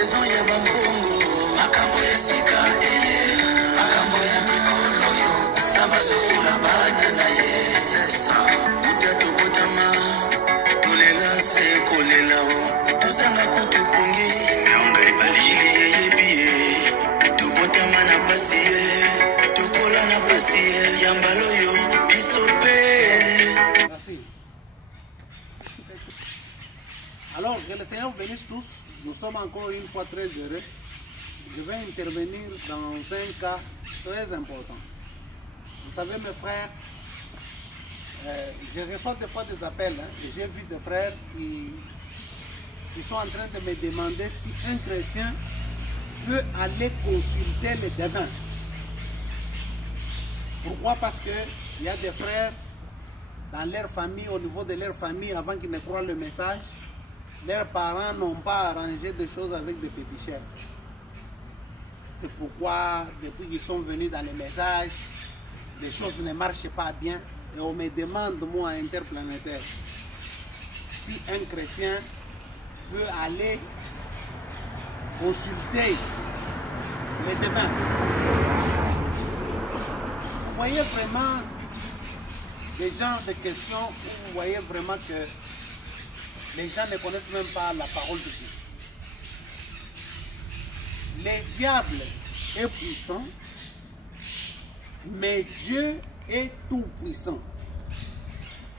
saison ya bambongo makambo ya sika makambo ya mikolo yo zamba sofula bana na ye sesa uta tobotama tolela se kolela o tozanga kutupongi meonga ebali yeyebiye tobotama na pasi ye tokola na pasi ye yambalo yo bisope. Merci. Alors, que le Seigneur vous bénisse tous. Nous sommes encore une fois très heureux. Je vais intervenir dans un cas très important. Vous savez, mes frères, je reçois des fois des appels et j'ai vu des frères qui sont en train de me demander si un chrétien peut aller consulter les devins. Pourquoi? Parce qu'il y a des frères dans leur famille, au niveau de leur famille, avant qu'ils ne croient le message, leurs parents n'ont pas arrangé des choses avec des féticheurs. C'est pourquoi, depuis qu'ils sont venus dans les messages, les choses ne marchent pas bien. Et on me demande, moi, interplanétaire, si un chrétien peut aller consulter les devins. Vous voyez vraiment des genres de questions où vous voyez vraiment que les gens ne connaissent même pas la parole de Dieu. Le diable est puissant, mais Dieu est tout puissant.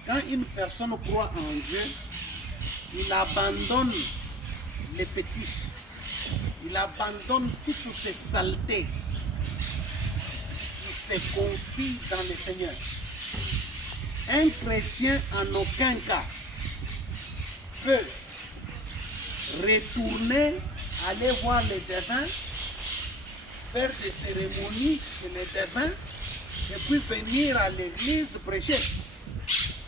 Quand une personne croit en Dieu, il abandonne les fétiches, il abandonne toutes ces saletés, il se confie dans le Seigneur. Un chrétien en aucun cas peut retourner, aller voir les devins, faire des cérémonies chez les devins et puis venir à l'église prêcher.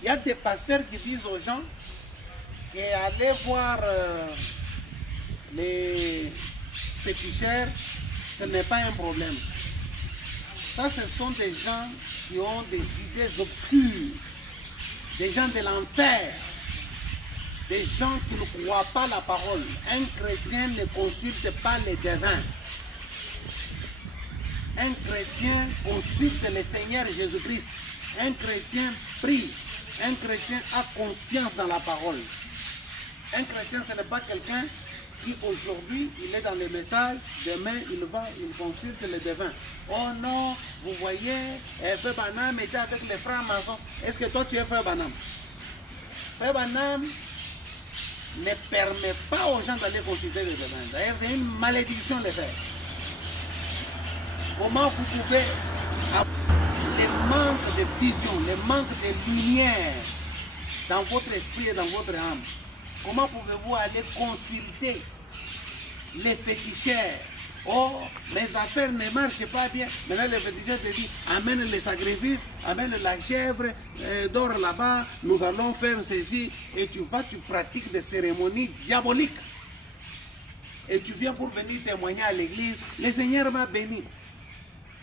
Il y a des pasteurs qui disent aux gens qu'aller voir les féticheurs, ce n'est pas un problème. Ça, ce sont des gens qui ont des idées obscures, des gens de l'enfer, des gens qui ne croient pas la parole. Un chrétien ne consulte pas les devins. Un chrétien consulte le Seigneur Jésus-Christ. Un chrétien prie. Un chrétien a confiance dans la parole. Un chrétien, ce n'est pas quelqu'un qui aujourd'hui, il est dans les messages, demain, il consulte les devins. Oh non, vous voyez, Frère Branham était avec les frères maçons. Est-ce que toi, tu es Frère Branham? Frère Branham ne permet pas aux gens d'aller consulter les devins. D'ailleurs, c'est une malédiction les faire. Comment vous pouvez avoir le manque de vision, le manque de lumière dans votre esprit et dans votre âme? Comment pouvez-vous aller consulter les féticheurs? Oh, mes affaires ne marchent pas bien. Maintenant, le féticheur te dit, amène les sacrifices, amène la chèvre, dors là-bas, nous allons faire ceci. Et tu pratiques des cérémonies diaboliques. Et tu viens pour venir témoigner à l'église. Le Seigneur m'a béni.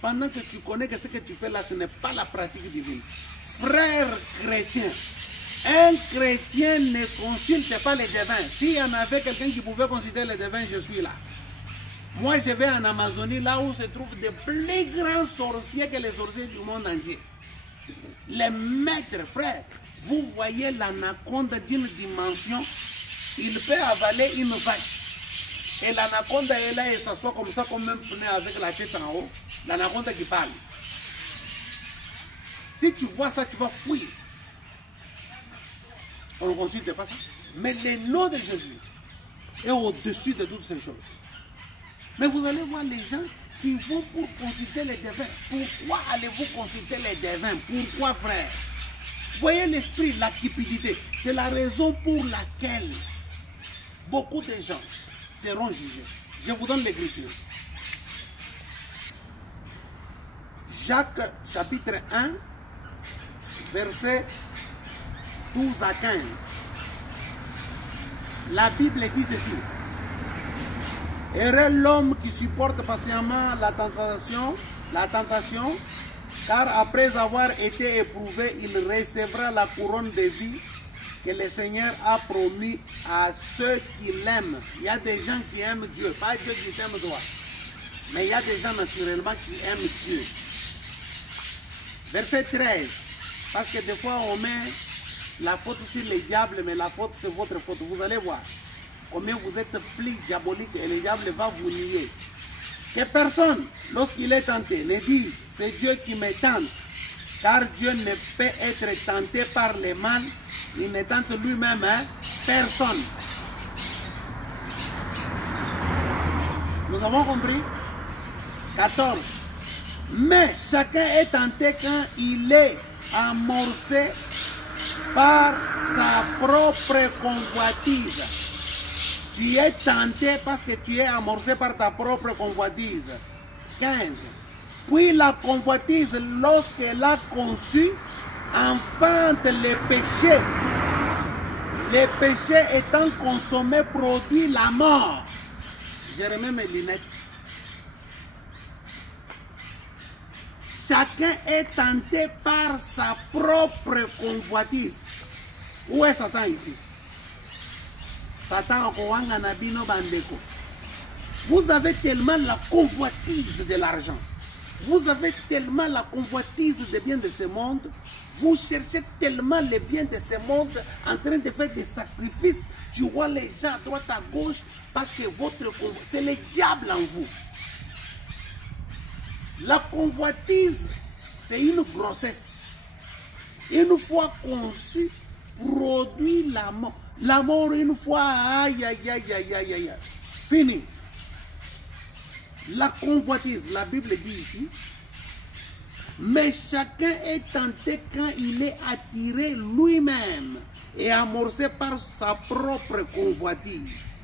Pendant que tu connais que ce que tu fais là, ce n'est pas la pratique divine. Frère chrétien, un chrétien ne consulte pas les devins. S'il y en avait quelqu'un qui pouvait consulter les devins, je suis là. Moi, je vais en Amazonie, là où se trouvent des plus grands sorciers que les sorciers du monde entier. Les maîtres, frères, vous voyez l'anaconde d'une dimension, il peut avaler une vache. Et l'anaconde est là et s'assoit comme ça, comme un pneu avec la tête en haut. L'anaconde qui parle. Si tu vois ça, tu vas fuir. On ne consulte pas ça. Mais le nom de Jésus est au-dessus de toutes ces choses. Mais vous allez voir les gens qui vont pour consulter les devins. Pourquoi allez-vous consulter les devins? Pourquoi, frère? Voyez l'esprit, la cupidité. C'est la raison pour laquelle beaucoup de gens seront jugés. Je vous donne l'écriture. Jacques chapitre 1, verset 12 à 15. La Bible dit ceci. Heureux l'homme qui supporte patiemment la tentation, car après avoir été éprouvé, il recevra la couronne de vie que le Seigneur a promis à ceux qui l'aiment. Il y a des gens qui aiment Dieu, pas Dieu qui t'aime toi. Mais il y a des gens naturellement qui aiment Dieu. Verset 13. Parce que des fois on met la faute sur les diables, mais la faute c'est votre faute. Vous allez voir combien vous êtes plus diabolique et le diable va vous nier. Que personne, lorsqu'il est tenté, ne dise c'est Dieu qui me tente. Car Dieu ne peut être tenté par le mal. Il ne tente lui-même personne. Nous avons compris? 14. Mais chacun est tenté quand il est amorcé par sa propre convoitise. Tu es tenté parce que tu es amorcé par ta propre convoitise. 15. Puis la convoitise, lorsqu'elle a conçu, enfante les péchés. Les péchés étant consommés produit la mort. Je remets mes lunettes. Chacun est tenté par sa propre convoitise. Où est Satan ici? Satan Okowanga Nabino Bandeko. Vous avez tellement la convoitise de l'argent. Vous avez tellement la convoitise des biens de ce monde. Vous cherchez tellement les biens de ce monde en train de faire des sacrifices. Tu vois les gens à droite à gauche parce que c'est le diable en vous. La convoitise, c'est une grossesse. Une fois conçue, produit la mort. La mort, une fois, aïe, aïe, aïe, aïe, aïe, aïe. Fini. La convoitise, la Bible dit ici, mais chacun est tenté quand il est attiré lui-même et amorcé par sa propre convoitise.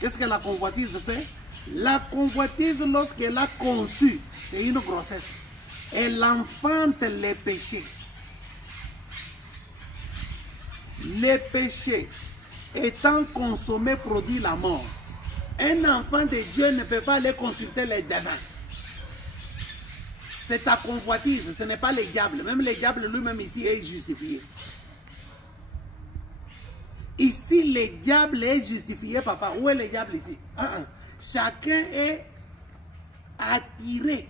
Qu'est-ce que la convoitise fait? La convoitise, lorsqu'elle a conçu, c'est une grossesse. Elle enfante les péchés. Les péchés étant consommés produit la mort. Un enfant de Dieu ne peut pas aller consulter les devins. C'est ta convoitise, ce n'est pas les diables. Même les diables lui-même ici est justifié. Ici, le diable est justifié, papa. Où est le diable ici? Chacun est attiré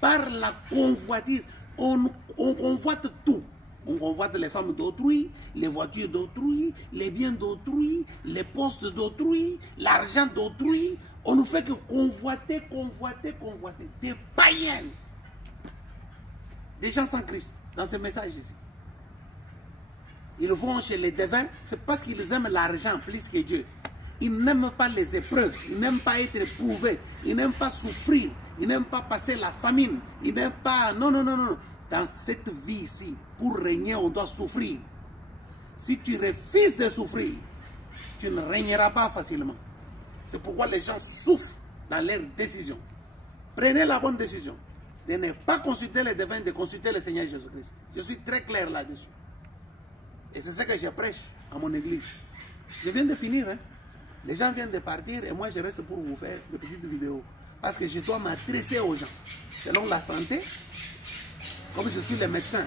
par la convoitise. On convoite tout. On convoite les femmes d'autrui, les voitures d'autrui, les biens d'autrui, les postes d'autrui, l'argent d'autrui. On ne fait que convoiter, convoiter, convoiter. Des païens. Des gens sans Christ, dans ce message ici. Ils vont chez les devins, c'est parce qu'ils aiment l'argent plus que Dieu. Ils n'aiment pas les épreuves, ils n'aiment pas être éprouvés, ils n'aiment pas souffrir, ils n'aiment pas passer la famine, ils n'aiment pas... Non, non, non, non. Dans cette vie ici, pour régner, on doit souffrir. Si tu refuses de souffrir, tu ne régneras pas facilement. C'est pourquoi les gens souffrent dans leurs décisions. Prenez la bonne décision de ne pas consulter les devins, de consulter le Seigneur Jésus-Christ. Je suis très clair là-dessus. Et c'est ce que je prêche à mon église. Je viens de finir. Hein? Les gens viennent de partir et moi je reste pour vous faire de petites vidéos. Parce que je dois m'adresser aux gens. Selon la santé, comme je suis le médecin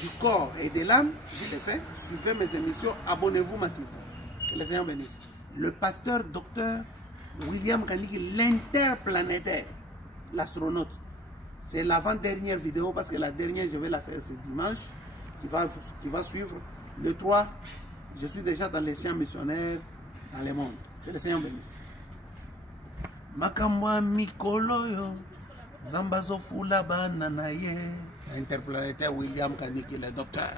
du corps et de l'âme, je le fais. Suivez mes émissions, abonnez-vous massivement. Que le Seigneur bénisse. Le pasteur docteur William Kaniki, l'interplanétaire, l'astronaute. C'est l'avant-dernière vidéo parce que la dernière, je vais la faire ce dimanche, qui va suivre. Le 3, je suis déjà dans les champs missionnaires dans le monde. Que le Seigneur bénisse. Makamwa Mikoloyo, Zambazo Fula Bananaye, interplanétaire William Kaniki, le docteur.